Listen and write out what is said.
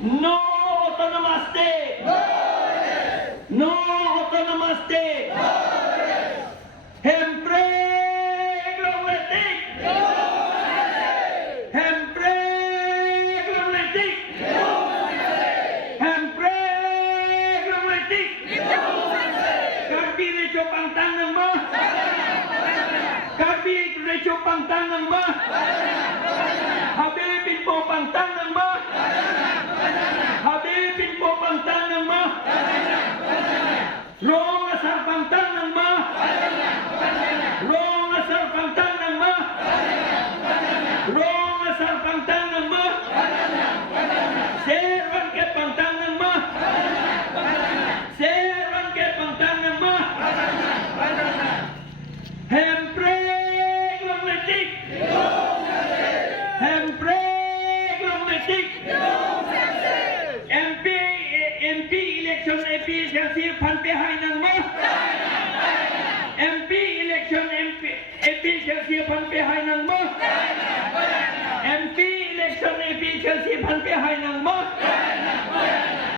No autonomous state! No autonomous state! Hempre agglomeratic! Hempre agglomeratic! Hempre agglomeratic! Karbiretso pangtangan mo! Karbiretso pangtangan mo! Habibin po pangtangan mo! Habibin po pangtangan mo! Rong asal pangtangan mo! Rong asal pangtangan mo! Rong asal pangtangan mo! Servan ke pangtangan mo! Servan ke pangtangan mo! Hempre agglomeratic! Hempre agglomeratic! MP election efficiency pantihay ng mo! MP election efficiency pantihay ng mo! MP election efficiency pantihay ng mo!